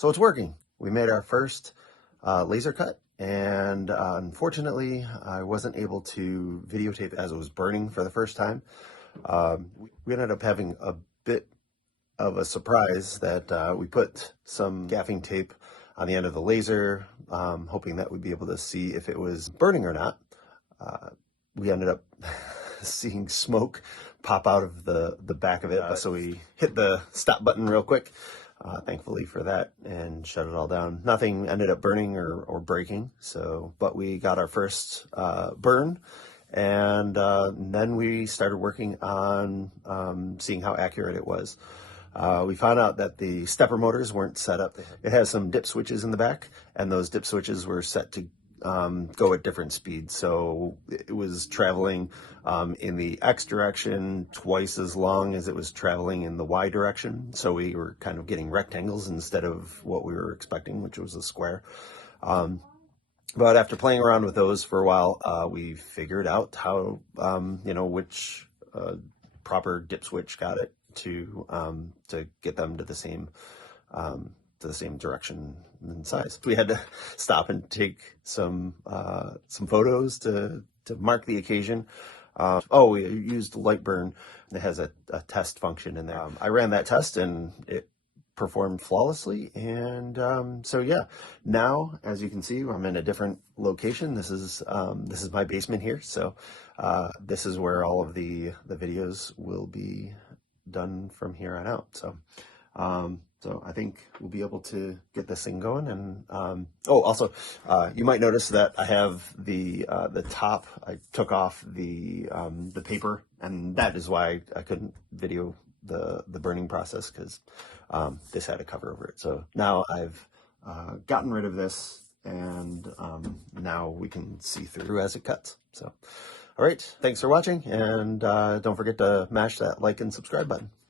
So it's working. We made our first laser cut, and unfortunately I wasn't able to videotape as it was burning for the first time. We ended up having a bit of a surprise that we put some gaffing tape on the end of the laser, hoping that we'd be able to see if it was burning or not. We ended up seeing smoke pop out of the back of it, so we hit the stop button real quick, thankfully for that, and shut it all down. Nothing ended up burning or breaking, but we got our first burn, and then we started working on seeing how accurate it was. We found out that the stepper motors weren't set up. It has some dip switches in the back, and those dip switches were set to go at different speeds. So it was traveling in the X direction twice as long as it was traveling in the Y direction. So we were kind of getting rectangles instead of what we were expecting, which was a square. But after playing around with those for a while, we figured out how, which proper dip switch got it to get them to the same direction and size. We had to stop and take some photos to mark the occasion. We used Lightburn. It has a test function in there. I ran that test and it performed flawlessly. And so yeah, now as you can see, I'm in a different location. This is my basement here. So this is where all of the videos will be done from here on out. So I think we'll be able to get this thing going. And also, you might notice that I have the top. I took off the paper, and that is why I couldn't video the burning process, because this had a cover over it. So now I've gotten rid of this, and now we can see through as it cuts. So, all right, thanks for watching, and don't forget to mash that like and subscribe button.